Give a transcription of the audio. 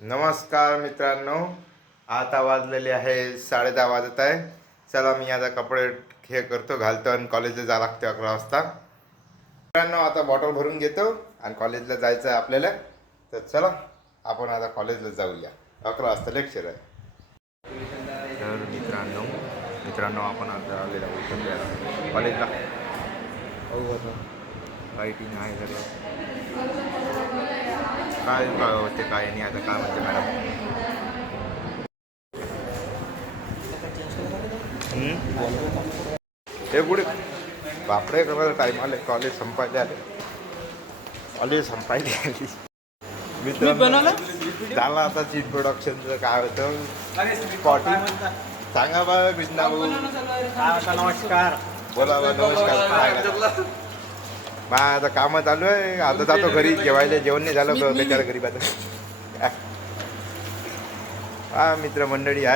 नमस्कार मित्रांनो, आता वाजलेले आहे 10:30 वाजत आहे. चला मी आता कपडे हे करतो, घालतो आणि कॉलेजला जा लागते 11 वाजता. मित्रांनो आता बॉटल भरून घेतो आणि कॉलेजला जायचं आहे आपल्याला. तर चला आपण आता कॉलेजला जाऊया. 11 वाजता लेक्चर आहे. तर मित्रांनो आपण आता आलेला आहोत कॉलेजला. लाईटिंग आहे सगळं. काय होते काय नाही आता काय म्हणते मॅडम. हे पुढे बापरे करायला टाईम आले. कॉलेज संपायला आले. मित्रांनो झालं आता इंट्रोडक्शनचं काय होतं स्पॉटिंग सांगा बा कृष्णा भाऊ. नमस्कार. बोला बा नमस्कार. बा आता कामं चालू आहे. आता जातो घरी जेवायला. जेवण नाही झालं बेचारा गरीब आता. हा मित्रमंडळी आहे.